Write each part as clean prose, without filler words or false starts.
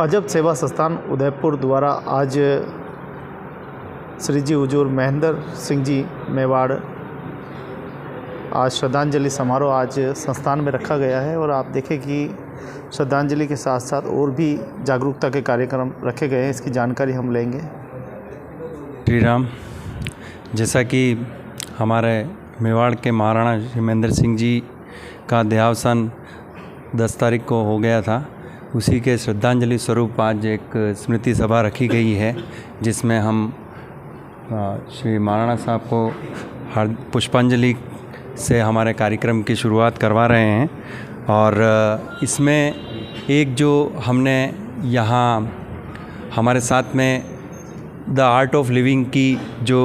अजब सेवा संस्थान उदयपुर द्वारा आज श्री जी हुजूर महेंद्र सिंह जी मेवाड़ आज श्रद्धांजलि समारोह आज संस्थान में रखा गया है। और आप देखें कि श्रद्धांजलि के साथ साथ और भी जागरूकता के कार्यक्रम रखे गए हैं, इसकी जानकारी हम लेंगे। श्री राम। जैसा कि हमारे मेवाड़ के महाराणा श्री महेंद्र सिंह जी का देहावसान 10 तारीख को हो गया था, उसी के श्रद्धांजलि स्वरूप आज एक स्मृति सभा रखी गई है, जिसमें हम श्री महाराणा साहब को पुष्पांजलि से हमारे कार्यक्रम की शुरुआत करवा रहे हैं। और इसमें एक जो हमने यहाँ हमारे साथ में द आर्ट ऑफ लिविंग की जो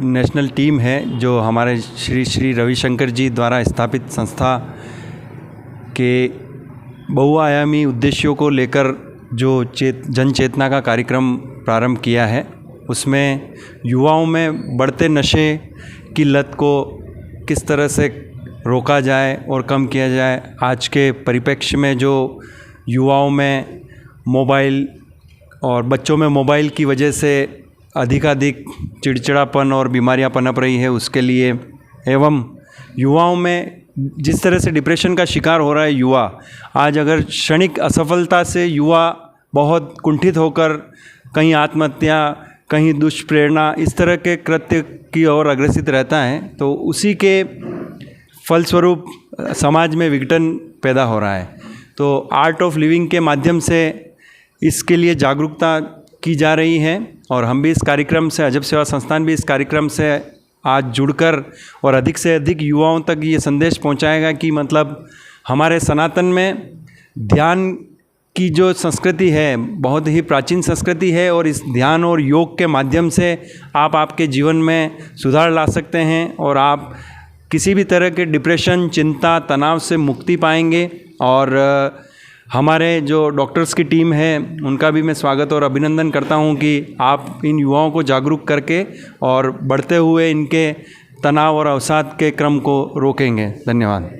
नेशनल टीम है, जो हमारे श्री रविशंकर जी द्वारा स्थापित संस्था के बहुआयामी उद्देश्यों को लेकर जो जन चेतना का कार्यक्रम प्रारंभ किया है, उसमें युवाओं में बढ़ते नशे की लत को किस तरह से रोका जाए और कम किया जाए। आज के परिप्रेक्ष्य में जो युवाओं में मोबाइल और बच्चों में मोबाइल की वजह से अधिकाधिक चिड़चिड़ापन और बीमारियां पनप रही है, उसके लिए एवं युवाओं में जिस तरह से डिप्रेशन का शिकार हो रहा है युवा, आज अगर क्षणिक असफलता से युवा बहुत कुंठित होकर कहीं आत्महत्या, कहीं दुष्प्रेरणा, इस तरह के कृत्य की ओर अग्रसित रहता है, तो उसी के फलस्वरूप समाज में विघटन पैदा हो रहा है। तो आर्ट ऑफ लिविंग के माध्यम से इसके लिए जागरूकता की जा रही है। और हम भी इस कार्यक्रम से, अजब सेवा संस्थान भी इस कार्यक्रम से आज जुड़कर और अधिक से अधिक युवाओं तक ये संदेश पहुंचाएगा कि मतलब हमारे सनातन में ध्यान की जो संस्कृति है बहुत ही प्राचीन संस्कृति है, और इस ध्यान और योग के माध्यम से आप आपके जीवन में सुधार ला सकते हैं और आप किसी भी तरह के डिप्रेशन, चिंता, तनाव से मुक्ति पाएंगे। और हमारे जो डॉक्टर्स की टीम है उनका भी मैं स्वागत और अभिनंदन करता हूं कि आप इन युवाओं को जागरूक करके और बढ़ते हुए इनके तनाव और अवसाद के क्रम को रोकेंगे। धन्यवाद।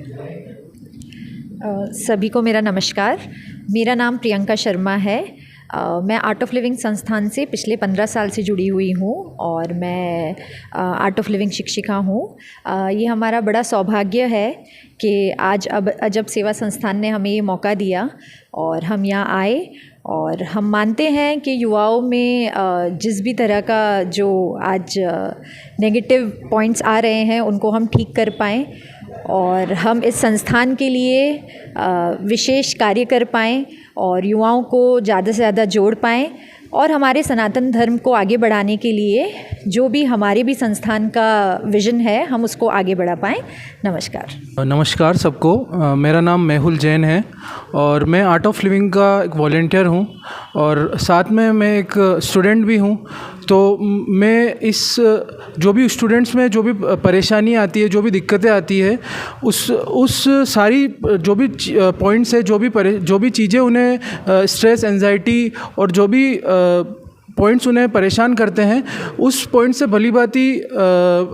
सभी को मेरा नमस्कार। मेरा नाम प्रियंका शर्मा है। मैं आर्ट ऑफ लिविंग संस्थान से पिछले 15 साल से जुड़ी हुई हूँ और मैं आर्ट ऑफ लिविंग शिक्षिका हूँ। ये हमारा बड़ा सौभाग्य है कि आज अब अजब सेवा संस्थान ने हमें ये मौका दिया और हम यहाँ आए। और हम मानते हैं कि युवाओं में जिस भी तरह का जो आज नेगेटिव पॉइंट्स आ रहे हैं उनको हम ठीक कर पाएँ और हम इस संस्थान के लिए विशेष कार्य कर पाएँ और युवाओं को ज़्यादा से ज़्यादा जोड़ पाएँ और हमारे सनातन धर्म को आगे बढ़ाने के लिए जो भी हमारे भी संस्थान का विज़न है हम उसको आगे बढ़ा पाएँ। नमस्कार। नमस्कार सबको। मेरा नाम मेहुल जैन है और मैं आर्ट ऑफ लिविंग का एक वॉलंटियर हूँ और साथ में मैं एक स्टूडेंट भी हूँ। तो मैं इस जो भी स्टूडेंट्स में जो भी परेशानी आती है, जो भी दिक्कतें आती है, उस सारी जो भी पॉइंट्स है, जो भी चीज़ें उन्हें स्ट्रेस, एंजाइटी और जो भी पॉइंट्स उन्हें परेशान करते हैं, उस पॉइंट से भली भांति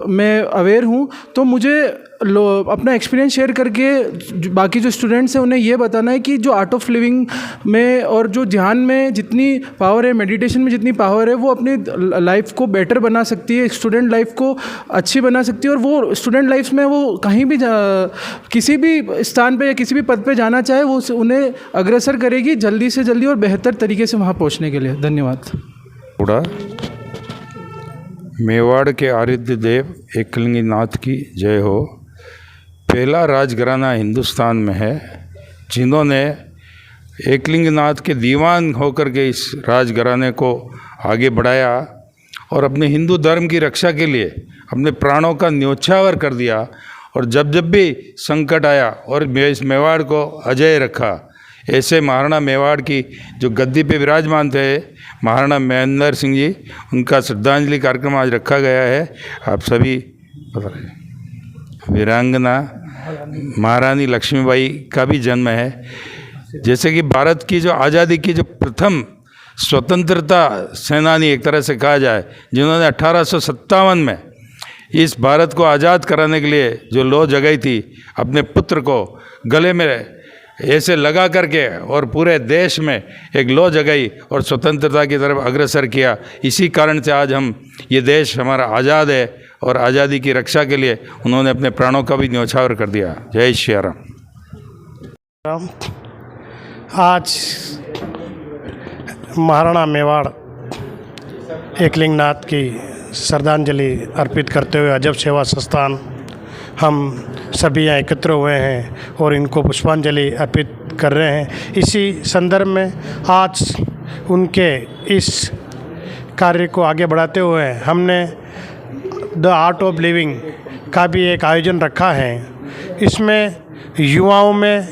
मैं अवेयर हूँ। तो मुझे अपना एक्सपीरियंस शेयर करके बाकी जो स्टूडेंट्स हैं उन्हें ये बताना है कि जो आर्ट ऑफ लिविंग में और जो ध्यान में जितनी पावर है, मेडिटेशन में जितनी पावर है, वो अपनी लाइफ को बेटर बना सकती है, स्टूडेंट लाइफ को अच्छी बना सकती है। और वो स्टूडेंट लाइफ में वो कहीं भी किसी भी स्थान पे या किसी भी पद पे जाना चाहे, वो उन्हें अग्रसर करेगी जल्दी से जल्दी और बेहतर तरीके से वहाँ पहुँचने के लिए। धन्यवाद। मेवाड़ के आराध्य देव एकलिंगनाथ की जय हो। पहला राजघराना हिंदुस्तान में है जिन्होंने एकलिंगनाथ के दीवान होकर के इस राजघराने को आगे बढ़ाया और अपने हिंदू धर्म की रक्षा के लिए अपने प्राणों का न्योछावर कर दिया। और जब भी संकट आया और इस मेवाड़ को अजय रखा, ऐसे महाराणा मेवाड़ की जो गद्दी पे विराजमान थे महाराणा महेंद्र सिंह जी, उनका श्रद्धांजलि कार्यक्रम आज रखा गया है। आप सभी पता है वीरांगना महारानी लक्ष्मीबाई का भी जन्म है। जैसे कि भारत की जो आज़ादी की जो प्रथम स्वतंत्रता सेनानी एक तरह से कहा जाए, जिन्होंने 1857 में इस भारत को आज़ाद कराने के लिए जो लौ जगाई थी, अपने पुत्र को गले में ऐसे लगा करके और पूरे देश में एक लौ जगाई और स्वतंत्रता की तरफ अग्रसर किया। इसी कारण से आज हम ये देश हमारा आज़ाद है और आज़ादी की रक्षा के लिए उन्होंने अपने प्राणों का भी न्यौछावर कर दिया। जय श्री राम। आज महाराणा मेवाड़ एकलिंगनाथ की श्रद्धांजलि अर्पित करते हुए अजब सेवा संस्थान हम सभी यहाँ एकत्र हुए हैं और इनको पुष्पांजलि अर्पित कर रहे हैं। इसी संदर्भ में आज उनके इस कार्य को आगे बढ़ाते हुए हमने द आर्ट ऑफ लिविंग का भी एक आयोजन रखा है। इसमें युवाओं में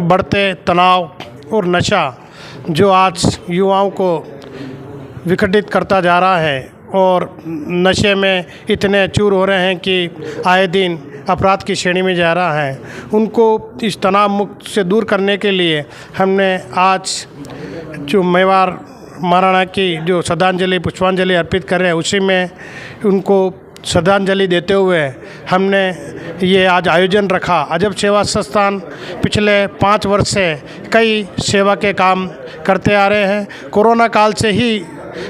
बढ़ते तनाव और नशा जो आज युवाओं को विघटित करता जा रहा है और नशे में इतने चूर हो रहे हैं कि आए दिन अपराध की श्रेणी में जा रहा है, उनको इस तनाव मुक्त से दूर करने के लिए हमने आज जो मेवाड़ महाराणा की जो श्रद्धांजलि पुष्पांजलि अर्पित कर रहे हैं उसी में उनको श्रद्धांजलि देते हुए हमने ये आज आयोजन रखा। अजब सेवा संस्थान पिछले 5 वर्ष से कई सेवा के काम करते आ रहे हैं। कोरोना काल से ही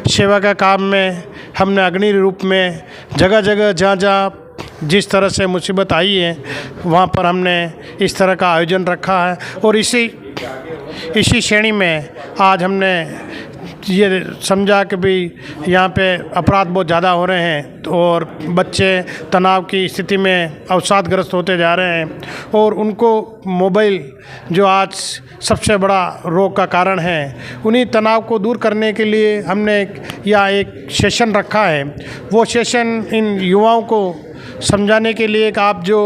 सेवा का काम में हमने अग्नि रूप में जगह जगह जहाँ जिस तरह से मुसीबत आई है वहाँ पर हमने इस तरह का आयोजन रखा है और इसी श्रेणी में आज हमने ये समझा कि भी यहाँ पे अपराध बहुत ज़्यादा हो रहे हैं और बच्चे तनाव की स्थिति में अवसादग्रस्त होते जा रहे हैं और उनको मोबाइल जो आज सबसे बड़ा रोग का कारण है, उन्हीं तनाव को दूर करने के लिए हमने यहाँ एक सेशन रखा है। वो सेशन इन युवाओं को समझाने के लिए कि आप जो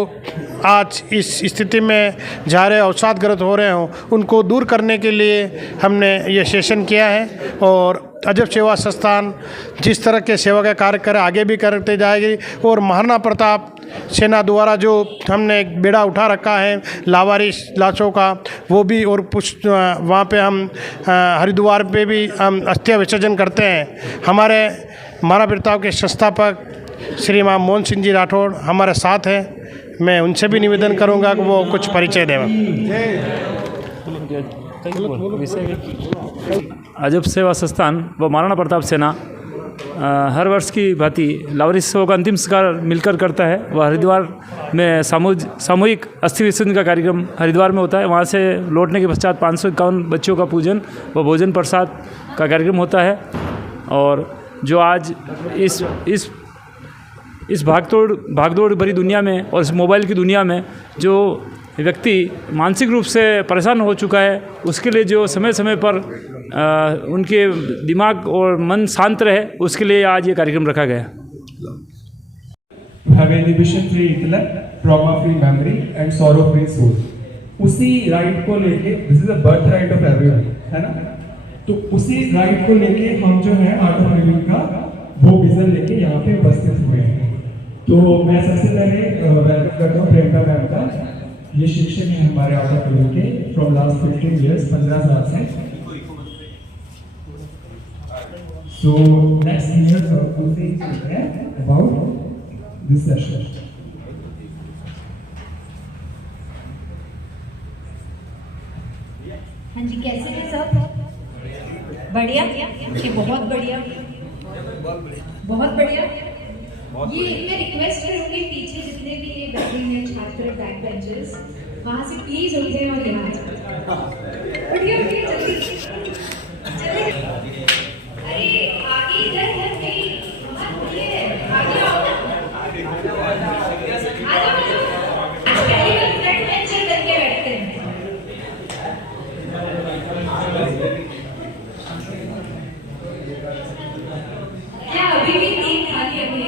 आज इस स्थिति में जा रहे अवसादग्रस्त हो रहे हों उनको दूर करने के लिए हमने ये सेशन किया है और अजब सेवा संस्थान जिस तरह के सेवा का कार्य करे आगे भी करते जाएगी। और महाराणा प्रताप सेना द्वारा जो हमने एक बेड़ा उठा रखा है लावारिस लाशों का, वो भी और वहाँ पे हम हरिद्वार पे भी हम अस्थिया विसर्जन करते हैं। हमारे महाराणा प्रताप के संस्थापक श्री मान मोहन सिंह जी राठौड़ हमारे साथ हैं। मैं उनसे भी निवेदन करूंगा कि वो कुछ परिचय दें। अजब सेवा संस्थान व महाराणा प्रताप सेना हर वर्ष की भांति लावारिसों का अंतिम संस्कार मिलकर करता है। वह हरिद्वार में सामूहिक अस्थि विसर्जन का कार्यक्रम हरिद्वार में होता है। वहाँ से लौटने के पश्चात 551 बच्चों का पूजन व भोजन प्रसाद का कार्यक्रम होता है। और जो आज इस भागदौड़ भरी दुनिया में और इस मोबाइल की दुनिया में जो व्यक्ति मानसिक रूप से परेशान हो चुका है, उसके लिए जो समय समय पर उनके दिमाग और मन शांत रहे, उसके लिए आज ये कार्यक्रम रखा गया। Have an ambition-free intellect, trauma-free memory and sorrow-free soul. उसी राइट को लेके this is a birth right of everyone, है ना? तो उसी राइट को लेके हम जो है आर्ट ऑफ लिविंग का वो विजन लेके यहाँ पे उपस्थित हुए हैं। तो मैं सबसे पहले वेलकम करता हूँ प्रियंका मैम का। ये शिक्षक हैं हमारे आर्ट ऑफ लिविंग के फ्रॉम लास्ट 15 ईयर्स, 15 साल से। So next year about this session. हाँ जी, कैसे हैं सब? बढ़िया, ये बहुत बढ़िया, बहुत बढ़िया। ये मैं रिक्वेस्ट करूँगी पीछे जितने भी ये बैठे हैं छात्र बैक बेंचेस, वहाँ से प्लीज उठे और यहाँ उठिए उठिए जल्दी चलिए। अरे आगे इधर है नहीं, आगे आओ ना, आ जाओ फ्रंट बेंचर करके बैठते हैं। क्या अभी भी तीन खाली अभी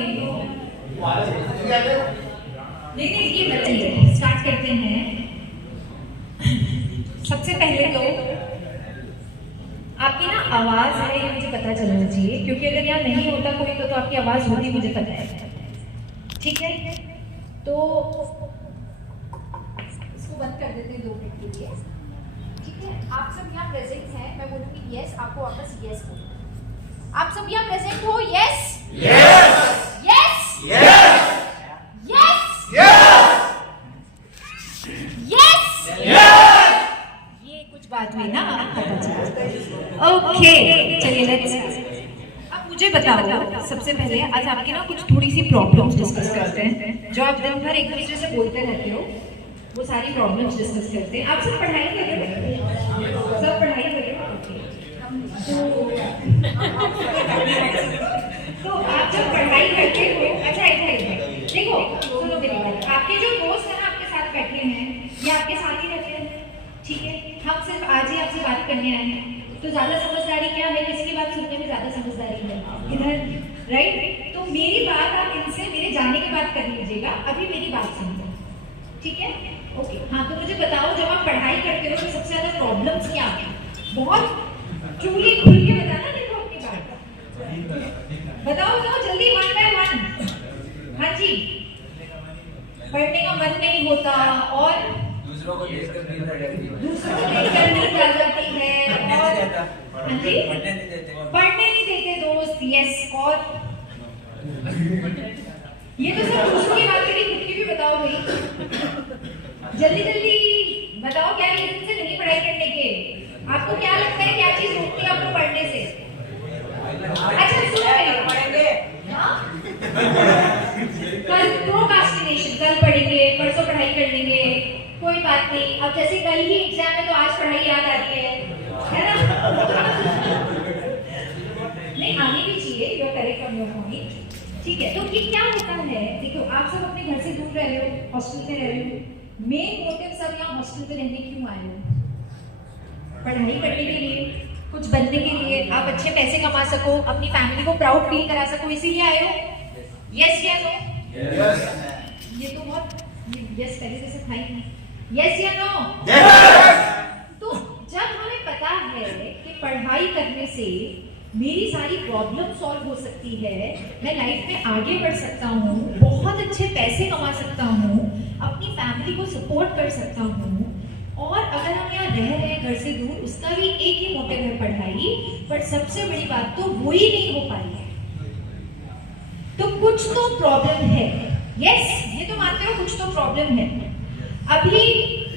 नहीं, ये बच्चे स्टार्ट करते हैं। सबसे पहले तो आपकी ना आवाज है, ये मुझे पता चलना चाहिए, क्योंकि अगर यहाँ नहीं होता कोई तो आपकी आवाज होती मुझे पता है, ठीक है? तो इसको बंद कर देते हैं 2 मिनट के लिए, ठीक है? आप सब यहाँ प्रेजेंट हैं, मैं बोलूँगी यस, आपको वापस यस बोलना। आप सब यहाँ प्रेजेंट हो? Yes yes yes yes yes yes yes okay चलिए लेट्स। अब मुझे बताओ सबसे पहले आज आपकी ना कुछ थोड़ी सी प्रॉब्लम्स डिस्कस करते हैं जो आप दिन भर एक दूसरे से बोलते रहते हो, वो सारी प्रॉब्लम्स डिस्कस करते हैं। आप सब पढ़ाई कर रहे हो? सब पढ़ाई कर रहे हो? तो आप जब पढ़ाई करते हो, अच्छा देखो सुनो मेरी बात, आपके जो दोस्त है ना आपके साथ बैठे हैं ये आपके साथ ही रहते हैं, ठीक है? हम सिर्फ आज ही आपसे बात करने आए हैं, तो ज़्यादा समझदारी क्या है? किसकी बात सुनने में ज़्यादा समझदारी है? इधर, राइट? तो मेरी बात आप इनसे मेरे जाने के बाद कर लीजिएगा, अभी मेरी बात सुनो, ठीक है? ओके हाँ, तो मुझे बताओ जब आप पढ़ाई करते हो तो सबसे ज़्यादा प्रॉब्लम्स क्या है? बहुत ट्रूली खुल के बताना, देखो अपनी बात बताओ जल्दी, वन बाय वन। हाँ जी, पढ़ने का मन नहीं होता और दूसरों को देखकर नींद आ जाती है, और हाँ जी पढ़ने नहीं देते दोस्त, यस। और ये तो सब दूसरों की बात करी, खुद की भी बताओ भाई, जल्दी जल्दी बताओ क्या रीजन से नहीं पढ़ाई करने के? आपको क्या लगता है क्या चीज रोकती है आपको पढ़ने से? अच्छा सुनो पढ़ेंगे, हाँ कल प्रोक्रास्टिनेशन, कल पढ़ेंगे परसों पढ़ाई कर लेंगे, कोई बात नहीं, अब जैसे कल ही एग्जाम है तो आज पढ़ाई याद आ रही है ना? नहीं आनी भी चाहिए, you are correct on your point, ठीक है? तो ये क्या होता है, देखो आप सब अपने घर से दूर रह रहे हो, हॉस्टल में रह रहे हो, मेन मोटिव सर यहाँ हॉस्टल में रहने क्यों आए हो? पढ़ाई करने के लिए, कुछ बनने के लिए, आप अच्छे पैसे कमा सको, अपनी फैमिली को प्राउड फील करा सको, इसीलिए आए हो? यस या नो? ये तो बहुत यस पहले जैसे था ही नहीं, यस या नो? तो जब हमें पता है कि पढ़ाई करने से मेरी सारी प्रॉब्लम सॉल्व हो सकती है, मैं लाइफ में आगे बढ़ सकता हूँ, बहुत अच्छे पैसे कमा सकता हूँ, अपनी फैमिली को सपोर्ट कर सकता हूँ, और अगर हम यहाँ रह रहे हैं घर से दूर, उसका भी एक ही मोटिव है पढ़ाई, पर सबसे बड़ी बात तो वो ही नहीं हो पाई है, तो कुछ तो प्रॉब्लम है। यस ये तो मानते हो कुछ तो प्रॉब्लम है। अभी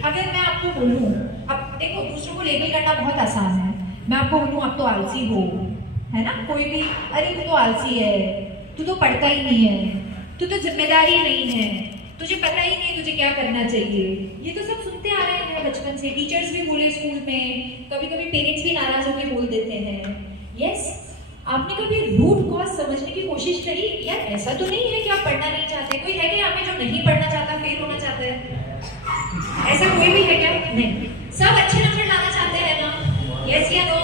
अगर मैं आपको बोलूँ, अब देखो दूसरों को लेबल करना बहुत आसान है, मैं आपको बोलूँ आप तो आलसी हो, है ना? कोई भी अरे तू तो आलसी है, तू तो पढ़ता ही नहीं है, तू तो जिम्मेदारी नहीं है, तुझे पता ही नहीं तुझे क्या करना चाहिए, ये तो सब सुनते आ रहे हैं बचपन से, टीचर्स भी बोले स्कूल में, कभी कभी पेरेंट्स भी नाराज होकर बोल देते हैं। यस आपने कभी रूट कॉज समझने की कोशिश करी? यार ऐसा तो नहीं है कि आप पढ़ना नहीं चाहते, कोई है क्या यहाँ पे जो नहीं पढ़ना चाहता, फेल होना चाहता है? ऐसा कोई भी है क्या? नहीं, सब अच्छे नंबर लाना चाहते हैं ना? यस या नो?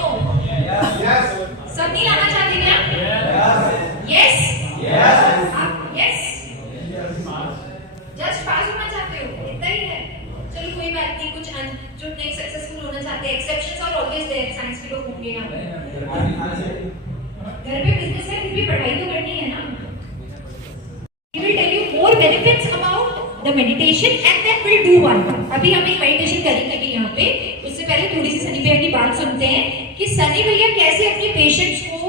सब नहीं लाना चाहते क्या? यस यस जस्ट पास होना चाहते हो, इतना ही है। चलो कोई बात नहीं, कुछ जो नहीं सक्सेसफुल होना चाहते हैं, exceptions are always there, science के लोग होंगे यहाँ पे, घर पे बिजनेस है फिर भी पढ़ाई तो करनी है ना। We will tell you more benefits about the meditation and then we'll do one. अभी हम एक मेडिटेशन करेंगे भी यहाँ पे, उससे पहले थोड़ी सी सनी भैया की बात सुनते हैं कि सनी भैया कैसे अपने पेशेंट्स को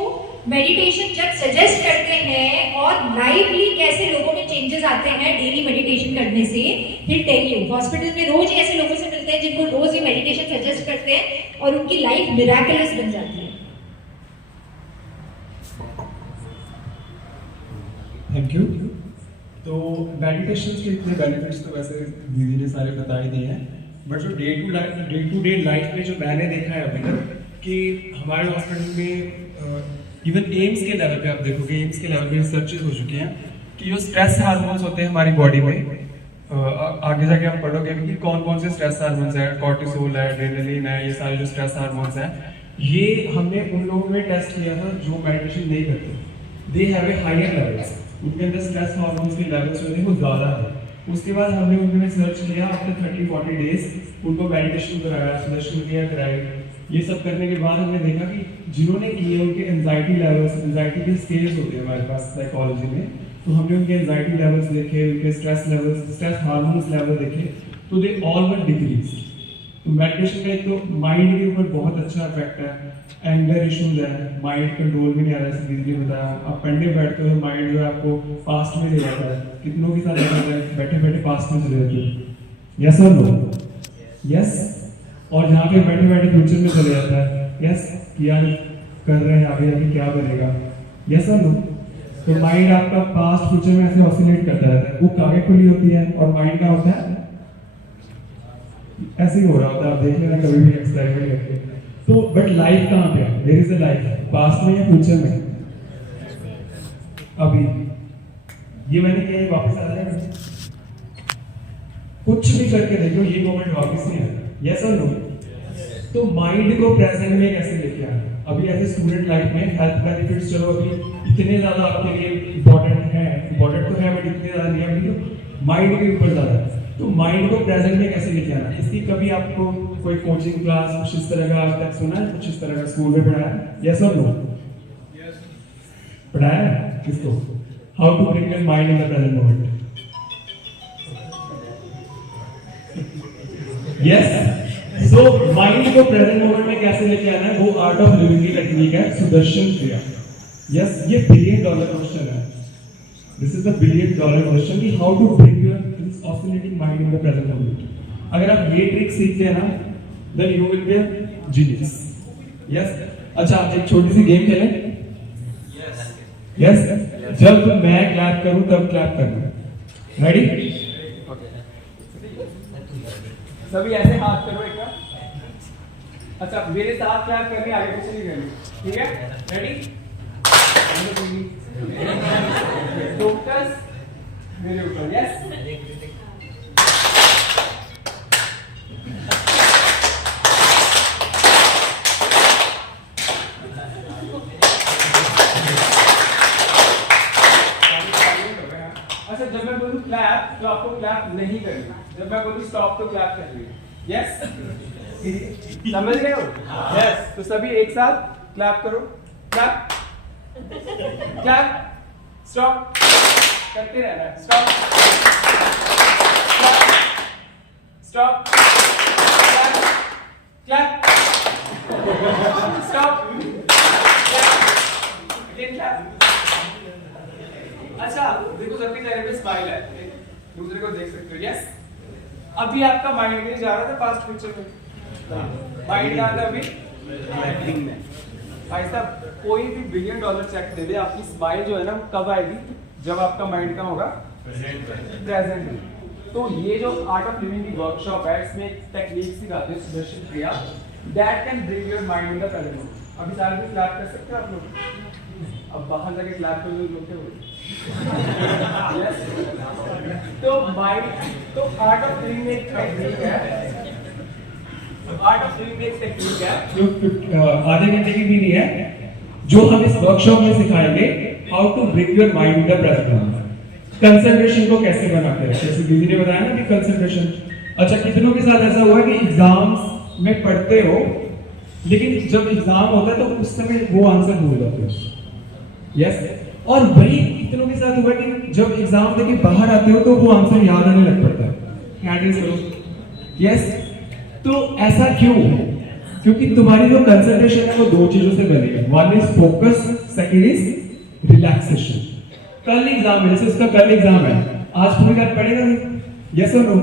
मेडिटेशन जब सजेस्ट करते हैं और लाइवली कैसे लोगों में चेंजेस आते हैं डेली मेडिटेशन करने से। He'll tell you, हॉस्पिटल में रोज ही ऐसे लोगों से मिलते हैं जिनको रोज ही मेडिटेशन सजेस्ट करते हैं और उनकी लाइफ मिराकुलस बन जाती है। Thank you. तो मेडिटेशन के इतने बेनिफिट्स तो वैसे दीदी ने सारे बता ही दिए हैं, बट जो डे टू डे लाइफ में जो मैंने देखा है अभी तक कि हमारे हॉस्पिटल में इवन एम्स के लेवल पे आप देखोगे, एम्स के लेवल पे रिसर्चेस हो चुकी हैं कि जो स्ट्रेस हार्मोन्स होते हैं हमारी बॉडी में, आगे जाके आप पढ़ोगे कि कौन कौन से स्ट्रेस हार्मोन्स हैं, कॉर्टिसोल है, एड्रेनलिन है, ये सारे जो स्ट्रेस हार्मोन्स हैं, ये हमने उन लोगों में टेस्ट किया था जो मेडिटेशन नहीं करते, they have a higher levels, उनके अंदर स्ट्रेस हार्मोन्स के लेवल्स जो है वो ज़्यादा है। उसके बाद हमने उनमें सर्च किया, आफ्टर 30-40 डेज उनको मेडिटेशन कराया, सुदर्शन क्रिया कराई, ये सब करने के बाद हमने देखा कि जिन्होंने किए उनके एंजाइटी लेवल्स, एंजाइटी के स्केल्स होते हैं हमारे पास साइकोलॉजी में, तो हमने उनके एंजाइटी लेवल्स देखे, उनके stress levels, stress hormones level देखे, तो दे ऑल वर डिक्रीज। तो मेडिटेशन का एक तो माइंड के ऊपर बहुत अच्छा इफेक्ट है, एंगर इश्यूज है, माइंड कंट्रोल में नहीं आ रहा है, दीदी ने बताया, आप पढ़ने बैठते हो माइंड जो है आपको पास्ट में ले जाता है, कितनों के साथ ऐसा होता है बैठे बैठे पास्ट में चले जाते हो, यस और नो? यस। और जहाँ पे बैठे बैठे फ्यूचर में चले जाता है, यस किया कर रहे हैं, आगे जाके क्या बनेगा, यस और नो। तो माइंड आपका पास्ट फ्यूचर में ऐसे ऑसिलेट करता रहता है। बुक आगे खुली होती है और माइंड का होता है ऐसे ही हो रहा होता है। आप देख लेना कभी भी एक्सपेरिमेंट करके। तो बट लाइफ कहाँ पे है? There is a life past में या फ्यूचर में? अभी ये मैंने किया, वापस आ जाएगा। कुछ भी करके देखो, ये मोमेंट वापस नहीं आएगा, यस और नो। तो माइंड को प्रेजेंट में कैसे लेके आना? अभी ऐसे स्टूडेंट लाइफ में हेल्थ बेनिफिट्स चलो अभी इतने ज्यादा आपके लिए इंपॉर्टेंट तो है बट इतने ज्यादा नहीं, अभी तो माइंड के ऊपर ज्यादा है। तो माइंड को प्रेजेंट में कैसे लेके आना? इसकी कभी आपको कोई कोचिंग क्लास कुछ इस तरह का आज तक सुना है? कुछ इस तरह का स्कूल में पढ़ाया है, यस और नो? पढ़ाया है किसको? How to bring your mind in the present moment? Yes. So mind को प्रेजेंट मोमेंट में कैसे लेके आना है, वो आर्ट ऑफ लिविंग की टेक्निक है सुदर्शन क्रिया। यस, ये $1 बिलियन क्वेश्चन है। This is the $1 billion question कि how to bring your this oscillating mind in the present moment. अगर आप ये ट्रिक सीखते हैं ना, then you will be a genius. Yes. अच्छा, एक छोटी सी गेम खेलें? यस। जब मैं क्लैप करूं तब क्लैप करना। रेडी? सभी ऐसे हाथ करो एक बार। अच्छा, मेरे साथ क्लैप करनी, आगे पीछे नहीं करनी, ठीक है? रेडी? फोकस मेरे ऊपर। यस। अच्छा, जब मैं बोलूं क्लैप तो आपको क्लैप नहीं करनी, जब मैं बोलूं स्टॉप तो क्लैप करनी। यस, समझ गए हो? यस। तो सभी एक साथ क्लैप करो। क्लैप, क्लैप, स्टॉप, करते रहना। Stop, stop, clap, clap, stop, clap. अच्छा, देखो सबके चेहरे पे स्माइल है, दूसरे को देख सकते हो। यस। अभी आपका माइंड नहीं जा रहा था पास्ट फ्यूचर में, माइंड कहाँ था अभी? एक्टिंग में। भाई साहब, कोई भी $1 बिलियन चेक दे दे, आपकी स्माइल जो है ना वो कब आएगी? जब आपका माइंड कहाँ होगा? प्रेजेंट में। तो ये जो आर्ट ऑफ लिविंग की वर्कशॉप है, इसमें एक टेक्निक सिखाते हैं सुदर्शन क्रिया, that can bring your mind in the present. अभी सारे भी क्लैप कर सकते हो आप लोग? अब बाहर जाके क्लैप कर लो, लोग क्या बोले? तो माइंड, तो आर्ट ऑफ लिविंग एक टेक्निक है, आर्ट ऑफ लिविंग एक टेक्निक है जो आधे घंटे की भी नहीं है, जो हम इस वर्कशॉप में सिखाएंगे how to bring your mind in the present moment. Concentration को कैसे बनाते हैं, जैसे दीदी ने बताया ना कि कंसंट्रेशन। अच्छा, कितनों के साथ ऐसा हुआ कि एग्जाम्स में पढ़ते हो लेकिन जब एग्जाम होता है तो उस समय वो आंसर भूल जाते हो? यस। और वही कितनों के साथ हुआ कि जब एग्जाम देके बाहर आते हो तो वो आंसर याद आने लग पड़ता है? हैंड रेज करो। यस। तो ऐसा क्यों? क्योंकि तुम्हारी जो कंसंट्रेशन है वो दो चीजों से बनेगी। One is focus, second is relaxation. कल एग्जाम है, जैसे उसका कल एग्जाम है, आज पूरी रात पढ़ेगा नहीं? यस और नो?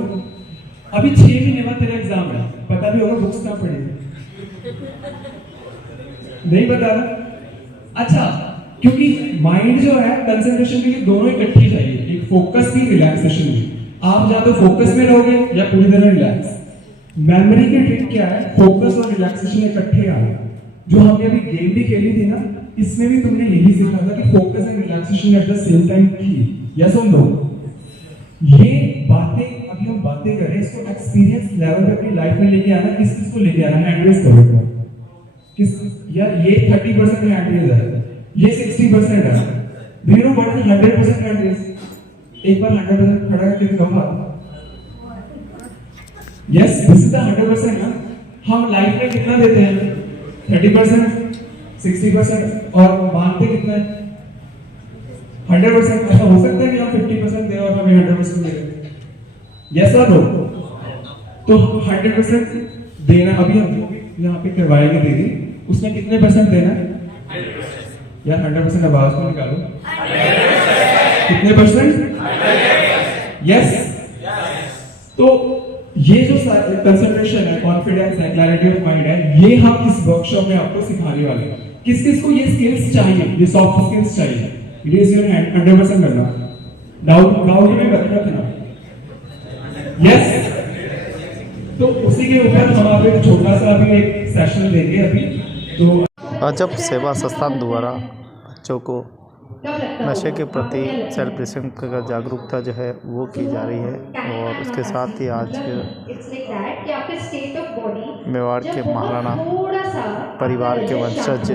अभी 6 महीने बाद तेरा एग्जाम है, पता भी होगा बुक्स कहाँ पढ़ेगी? नहीं बता रहा। अच्छा, क्योंकि माइंड जो है कंसंट्रेशन के लिए दोनों इकट्ठी चाहिए, एक फोकस की, रिलैक्सेशन की। आप या तो फोकस में रहोगे या पूरी तरह रिलैक्स। मेमोरी की ट्रिक क्या है? फोकस और रिलैक्सेशन इकट्ठे आए। जो हमने अभी गेम भी खेली थी ना, इसमें भी तुमने यही सीखा था कि focus and relaxation at the same time की। यस और नो? ये बातें अभी हम बातें कर रहे हैं, इसको एक्सपीरियंस लेवल पे अपनी लाइफ में लेके आना। किस किस को लेके आना? हैंड रेज करो। किस यार, ये 30% हैंड रेज है, ये 60% है। Do you know what is 100% hand raise? एक बार 100% खड़ा करके दिखाओ। यस, दिस इज द 100% ना। हम लाइफ में कितना देते हैं? 30%, 60%, और मानते कितना है? 100%। ऐसा हो सकता है कि हम 50% दें और हमें 100% मिले? यस और नो? तो 100% देना, अभी हम जो भी यहाँ पे करवाएंगे दीदी, उसमें कितने परसेंट देना है? यार 100% आवाज को निकालो। कितने परसेंट? यस। तो ये जो कंसंट्रेशन है, कॉन्फिडेंस है, क्लैरिटी ऑफ माइंड है, ये हम इस वर्कशॉप में आपको सिखाने वाले हैं। किस किस को ये स्किल्स चाहिए, ये सॉफ्ट स्किल्स चाहिए? रेज योर हैंड, 100% करना। डाउट में मत रखना। यस, तो उसी के ऊपर हम आप एक छोटा सा अभी एक सेशन देंगे अभी। तो अजब सेवा संस्थान द्वारा बच्चों को नशे के प्रति सेल्फ डिसिप्लिन का जागरूकता जो है वो की जा रही है। और उसके साथ ही आज मेवाड़ के महाराणा परिवार के वंशज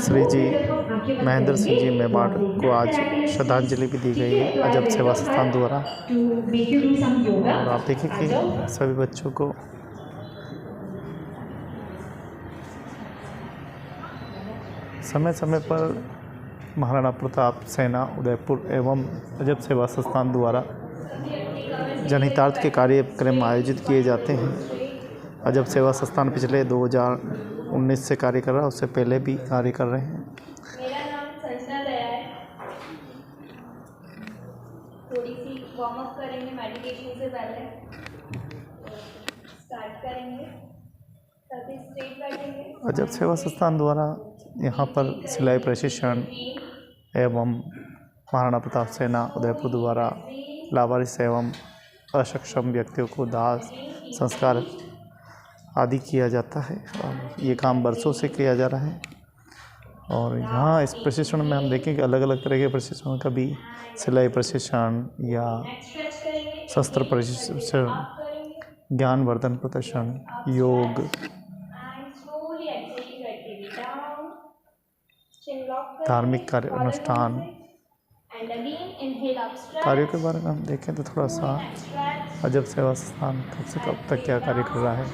श्री जी महेंद्र सिंह जी मेवाड़ को आज श्रद्धांजलि भी दी गई है अजब सेवा संस्थान द्वारा। और आप देखिए कि सभी बच्चों को समय समय पर महाराणा प्रताप सेना उदयपुर एवं अजब सेवा संस्थान द्वारा जनहितार्थ के कार्यक्रम आयोजित किए जाते हैं। अजब सेवा संस्थान पिछले 2019 से कार्य कर रहा है, उससे पहले भी कार्य कर रहे हैं। मेरा नाम संजना दया है। थोड़ी सी वार्म अप करेंगे मेडिटेशन से पहले। स्टार्ट करेंगे, सभी स्ट्रेट बैठेंगे। अजब सेवा संस्थान द्वारा यहाँ पर सिलाई प्रशिक्षण एवं महाराणा प्रताप सेना उदयपुर द्वारा लावारिस एवं अक्षम व्यक्तियों को दाह संस्कार आदि किया जाता है। और ये काम बरसों से किया जा रहा है। और यहाँ इस प्रशिक्षण में हम देखें कि अलग अलग तरह के प्रशिक्षण, कभी सिलाई प्रशिक्षण या शस्त्र प्रशिक्षण, ज्ञानवर्धन प्रदर्शन, योग, धार्मिक कार्य अनुष्ठान कार्यों के बारे में हम देखें तो थोड़ा सा अजब सेवा संस्थान कब से कब तक क्या कार्य कर रहा है।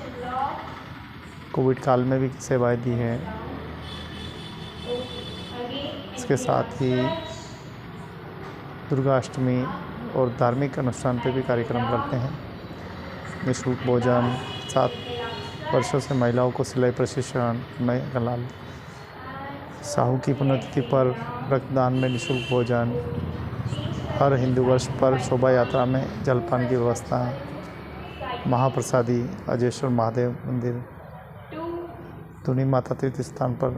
कोविड काल में भी सेवाएं दी हैं। इसके साथ ही दुर्गाष्टमी और धार्मिक अनुष्ठान पे भी कार्यक्रम करते हैं। निःशुल्क भोजन, 7 वर्षों से महिलाओं को सिलाई प्रशिक्षण, नए कलाल साहू की पुण्यतिथि पर रक्तदान में निःशुल्क भोजन, हर हिंदू वर्ष पर शोभा यात्रा में जलपान की व्यवस्था, महाप्रसादी अजेश्वर महादेव मंदिर, धुनी माता तीर्थ स्थान पर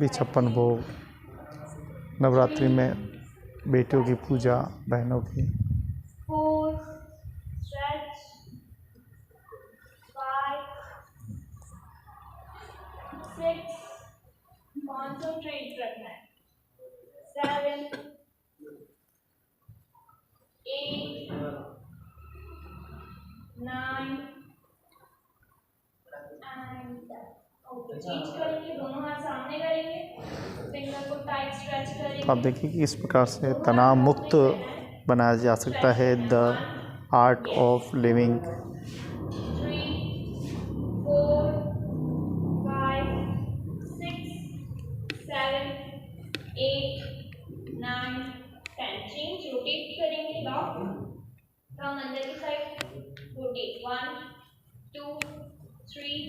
भी 56 भोग, नवरात्रि में बेटियों की पूजा, बहनों की। 4 stretch 5 6 कॉन्सेंट्रेट रखना है। 7 8 9 एंड ओके, चेंज करेंगे, दोनों हाथ सामने करेंगे, फिंगर को टाइट स्ट्रेच करेंगे। तो आप देखिए कि इस प्रकार से तनाव मुक्त बनाया जा सकता है। The art of living. 3 4 5 6 7 8 9 10 change, rotate करेंगे, लॉक, थंब अंदर की side, rotate 1 2 3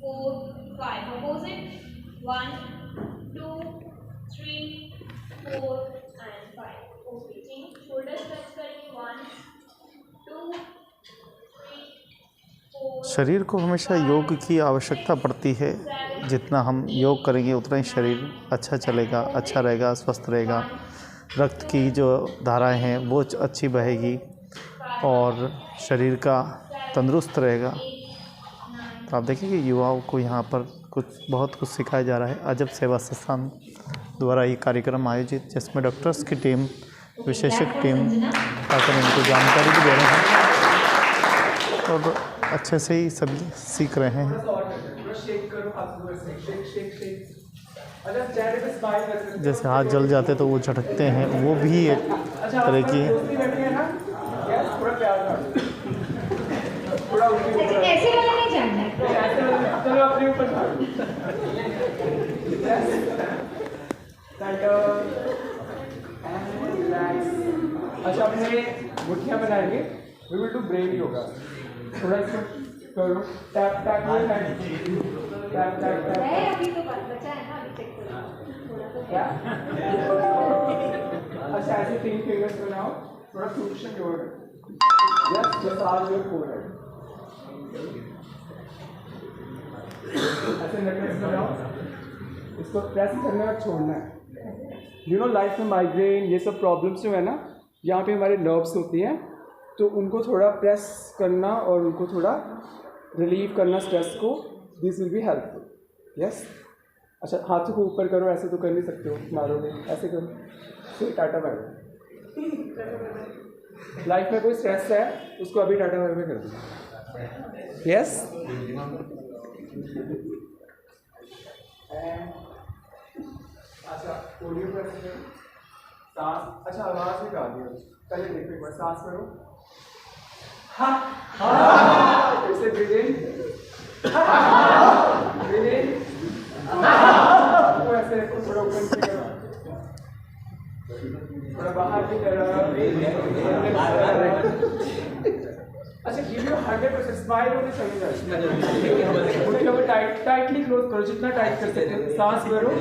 4 5, opposite 1 2 3 4 and 5। Okay, change, shoulder stretch करेंगे, 1 2 3 4। शरीर को हमेशा योग की आवश्यकता पड़ती है। जितना हम योग करेंगे उतना ही शरीर अच्छा चलेगा, अच्छा रहेगा, स्वस्थ रहेगा। रक्त की जो धाराएं हैं वो अच्छी बहेगी और शरीर का तंदुरुस्त रहेगा। तो आप देखिए कि युवाओं को यहाँ पर बहुत कुछ सिखाया जा रहा है। अजब सेवा संस्थान द्वारा ये कार्यक्रम आयोजित, जिसमें डॉक्टर्स की टीम, विशेषज्ञ टीम आकर इनको जानकारी भी दे रहे हैं और अच्छे से ही सभी सीख रहे हैं। जैसे हाथ जल जाते तो वो झटकते हैं, वो भी एक तरह की ऐसे वाला नहीं जानना है। अच्छा, अपने मुट्ठियाँ बनाएंगे। We will do brain yoga. थोड़ा इसको करो, tap tap tap tap tap. अभी तो बचा है ना, अभी चेक करो थोड़ा तो। क्या? अच्छा, ऐसे 3 फिंगर्स बनाओ, थोड़ा फ्लूक्शन your yes massage your forehead ऐसे नेकलेस बनाओ, इसको प्रेस करना और छोड़ना है। यू नो लाइफ में माइग्रेन ये सब प्रॉब्लम्स जो है ना, यहाँ पे हमारे नर्व्स होती हैं, तो उनको थोड़ा प्रेस करना और उनको थोड़ा रिलीव करना स्ट्रेस को, this will be helpful. Yes अच्छा, हाथों को ऊपर करो, ऐसे तो कर नहीं सकते हो, मारोगे, ऐसे करो, फिर टाटा बाय बाय। लाइफ में कोई स्ट्रेस है उसको अभी टाटा बाय बाय कर दो। यस अच्छा, पोलियो प्रेस सांस, अच्छा आवाज़ निकाल दिया, पहले देखो एक बार, सांस करो, हाँ हाँ, फिर से ब्रीद इन, ब्रीद इन, तो ऐसे थोड़ा ऊपर से करो, थोड़ा बाहर की तरफ, अच्छा गिव यू 100% स्माइल होने चाहिए, टाइटली क्लोज करो, जितना टाइट कर सकते हो, सांस भरो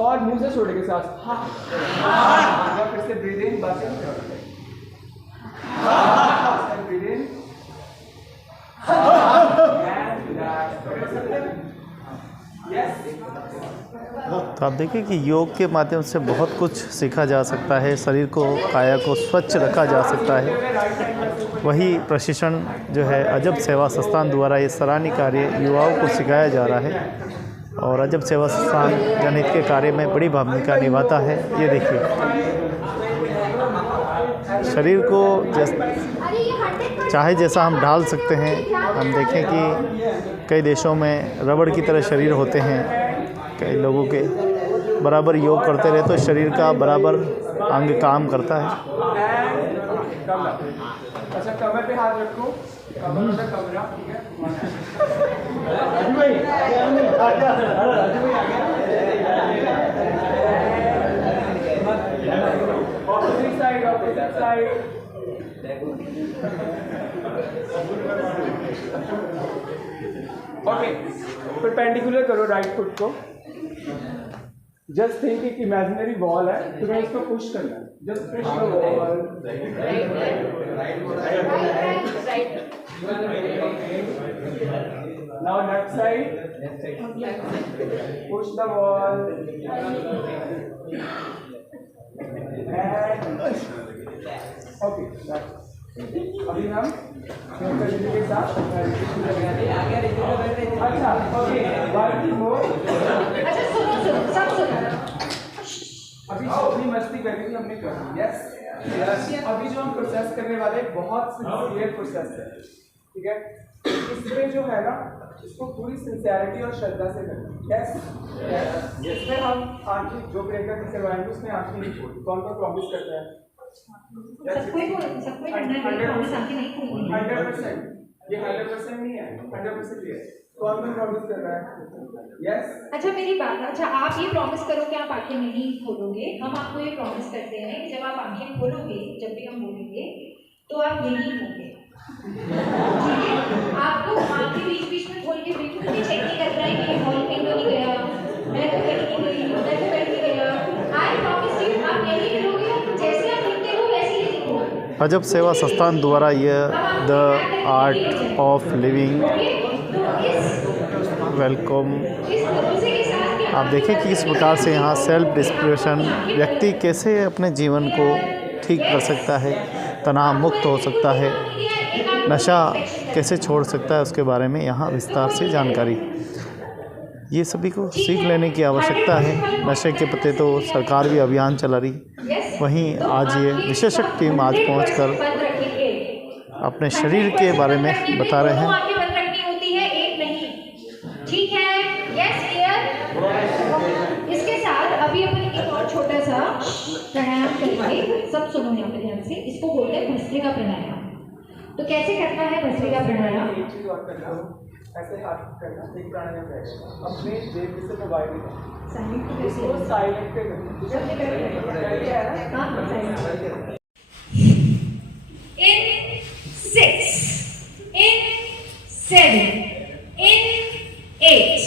और मुंह से छोड़ेंगे सांस, हाँ, फिर से ब्रीद इन, बात breathe in and relax. Yes तो आप देखिए कि योग के माध्यम से बहुत कुछ सीखा जा सकता है, शरीर को, काया को स्वच्छ रखा जा सकता है। वही प्रशिक्षण जो है अजब सेवा संस्थान द्वारा ये सराहनीय कार्य युवाओं को सिखाया जा रहा है, और अजब सेवा संस्थान जनहित के कार्य में बड़ी भूमिका निभाता है। ये देखिए शरीर को चाहे जैसा हम ढाल सकते हैं। हम देखें कि कई देशों में रबड़ की तरह शरीर होते हैं, कई लोगों के बराबर योग करते रहे तो शरीर का बराबर अंग काम करता है। अच्छा कमर पे हाथ रखो, कमर पे कमरा, ठीक है, opposite side, opposite side, okay, perpendicular करो राइट फुट को, जस्ट थिंक एक इमेजिनरी वॉल है, तुम्हें इसको पुश करना है, just push the wall, now left side, push the wall, okay, अभी हम के साथ अच्छा, ओके, अभी जो अपनी मस्ती करनी थी हमने कर दी। यस, अभी जो हम प्रोसेस करने वाले बहुत सिंसियर प्रोसेस है, ठीक है, इसमें जो है ना इसको पूरी सिंसियरिटी और श्रद्धा से करना। यस, इसमें हम आखिरी जो प्रियंका की करवाएंगे उसमें आखिरी रिपोर्ट कौन कौन प्रॉमिस करता है? सबको करना है, प्रॉमिस आपके नहीं खोलनी है। 100%, ये 100% नहीं है, 100% ये है। कौन कौन प्रॉमिस कर रहा है? यस, अच्छा मेरी बात, अच्छा आप ये प्रॉमिस करो कि आप आंखें नहीं खोलोगे, हम आपको ये प्रॉमिस करते हैं कि जब आप आंखें खोलोगे, जब भी हम बोलेंगे तो आप यहीं होंगे, ठीक है? आपको आंखें बीच बीच में खोल के बिल्कुल भी चेक नहीं करना है कि हॉल कहीं तो नहीं गया, मैं तो कहीं नहीं गई, उधर तो कहीं नहीं गया। आई प्रॉमिस यू, आप यहीं मिलोगे, जैसे आप लिखते हो वैसे ही लिखोगे। अजब सेवा संस्थान द्वारा यह the art of living welcome. आप देखें कि इस प्रकार से यहाँ सेल्फ डिस्प्रेशन व्यक्ति कैसे अपने जीवन को ठीक कर सकता है, तनाव मुक्त हो सकता है, नशा कैसे छोड़ सकता है, उसके बारे में यहाँ विस्तार से जानकारी। ये सभी को सीख लेने की आवश्यकता है। नशे के प्रति तो सरकार भी अभियान चला रही, वहीं आज ये विशेषज्ञ टीम आज पहुंचकर अपने शरीर के बारे में बता रहे हैं। ठीक है, यस क्लियर। इसके साथ अभी अपन एक और छोटा सा प्राणायाम करेंगे, सब सुनो यहाँ पे ध्यान से। इसको बोलते हैं भस्त्रिका प्राणायाम। तो कैसे करना है भस्त्रिका प्राणायाम? एक चीज और करना, ऐसे हाथ करना, एक प्राणायाम रहेगा, अपने जेब से मोबाइल इसको साइलेंट पे करना। In 6, in 7, in 8,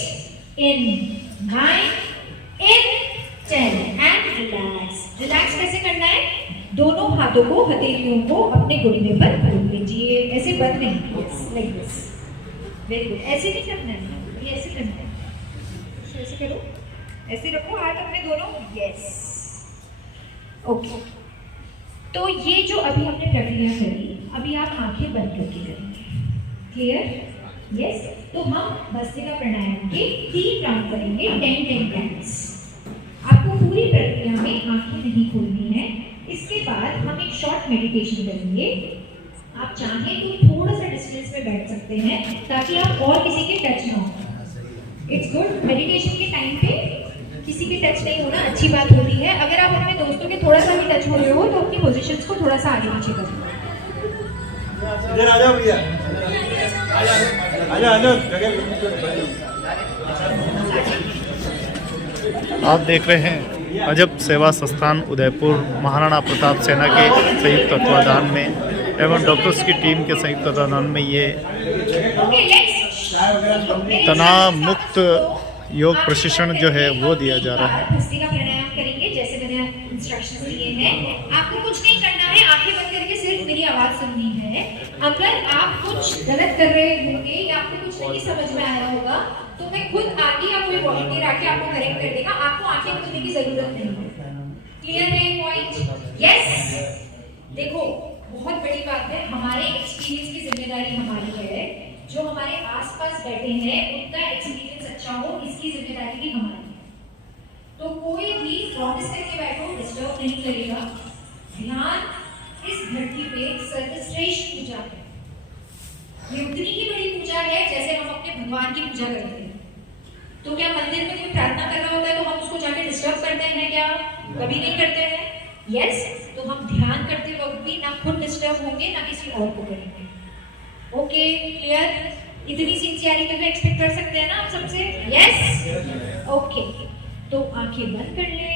in 9, in 10 and relax। Relax कैसे करना है? दोनों हाथों को, हथेलियों को अपने घुटने पर खोल लीजिए, ऐसे बंद नहीं, लाइक दिस। Very good. ऐसे नहीं करना है, ये ऐसे करना है, ऐसे करो, ऐसे रखो हाथ अपने दोनों, यस, ओके। तो ये जो अभी हमने प्रक्रिया करी, अभी आप आंखें बंद करके करेंगे, क्लियर? यस। तो हम भस्त्रिका प्राणायाम के 3 राउंड करेंगे, 10-10 राउंड्स। आपको पूरी प्रक्रिया में आंखें नहीं खोलनी है। इसके बाद हम एक शॉर्ट मेडिटेशन करेंगे। आप चाहें तो थोड़ा सा डिस्टेंस में बैठ सकते हैं ताकि आप और किसी के टच ना हो। It's good. मेडिटेशन के टाइम पे किसी के टच नहीं होना अच्छी बात होती है। अगर आप अपने दोस्तों के थोड़ा सा भी टच हो रहे हो तो अपनी पोजीशंस को थोड़ा सा आगे पीछे कर लो। इधर आ जाओ भैया, आ जाओ। आप देख रहे हैं अजब सेवा संस्थान उदयपुर महाराणा प्रताप सेना के संयुक्त तत्वाधान में एवं डॉक्टर्स की टीम के संयुक्त तत्वाधान में ये तनाव मुक्त योग प्रशिक्षण जो है वो दिया जा रहा है। भस्त्रिका प्राणायाम करेंगे जैसे मैंने इंस्ट्रक्शंस दिए हैं। आपको कुछ नहीं करना है, आंखें बंद करके सिर्फ मेरी आवाज़ सुननी है। अगर आप कुछ गलत कर रहे होंगे या आपको कुछ नहीं समझ में आया होगा तो मैं खुद आके या कोई वॉलंटियर आके आपको करेक्ट कर देगा। आपको आंखें खोलने की जरूरत नहीं है। क्लियर है पॉइंट? यस। देखो बहुत बड़ी बात है, हमारे एक्सपीरियंस की जिम्मेदारी हमारी है। जो हमारे आसपास बैठे हैं उनका एक्सपीरियंस अच्छा हो, इसकी जिम्मेदारी भी हमारी है। तो कोई भी प्रॉमिस करके बैठो डिस्टर्ब नहीं करेगा। ध्यान इस धरती पे सर्वश्रेष्ठ पूजा है। ये उतनी ही बड़ी पूजा है जैसे हम अपने भगवान की पूजा करते हैं। तो क्या मंदिर में कोई प्रार्थना कर रहा होता है तो हम उसको जाके डिस्टर्ब करते हैं क्या? कभी नहीं करते हैं। यस। तो हम ध्यान करते वक्त भी ना खुद डिस्टर्ब होंगे ना किसी और को करेंगे। Okay, clear? इतनी सिंसियरिटी तो एक्सपेक्ट कर सकते हैं ना आप सबसे? यस। ओके, तो आंखें बंद कर लें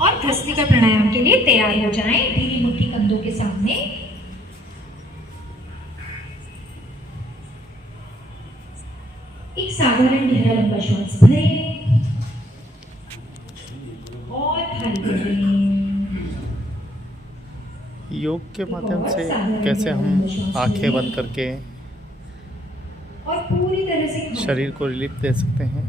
और भस्त्रिका प्राणायाम के लिए तैयार हो जाएं। ढीली मुट्ठी कंधों के सामने। एक साधारण गहरा लंबा श्वास भरें और खाली करें। योग के माध्यम से कैसे हम आंखें बंद करके और पूरी तरह से शरीर को रिलीफ दे सकते हैं।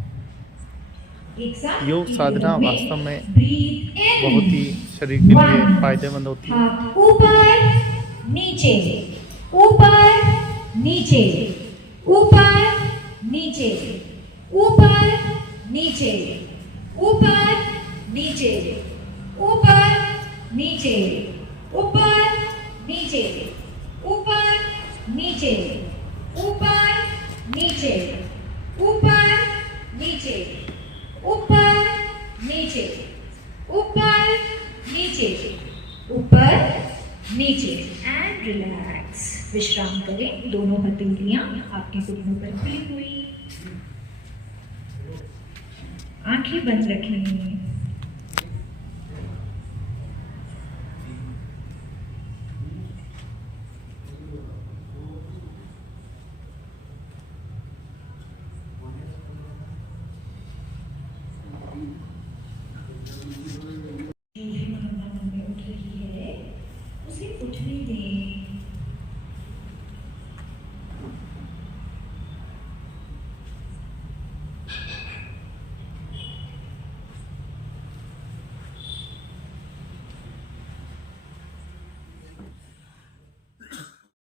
एक साथ योग साधना वास्तव में बहुत ही शरीर के लिए फायदेमंद होती है। ऊपर नीचे, ऊपर नीचे, ऊपर नीचे, ऊपर नीचे, ऊपर नीचे, ऊपर नीचे, ऊपर नीचे, ऊपर नीचे, ऊपर नीचे, ऊपर नीचे, ऊपर नीचे, ऊपर नीचे, ऊपर नीचे एंड रिलैक्स। विश्राम करें। दोनों हथेलियां आपके घुटनों पर खुली हुई, आंखें बंद रखें।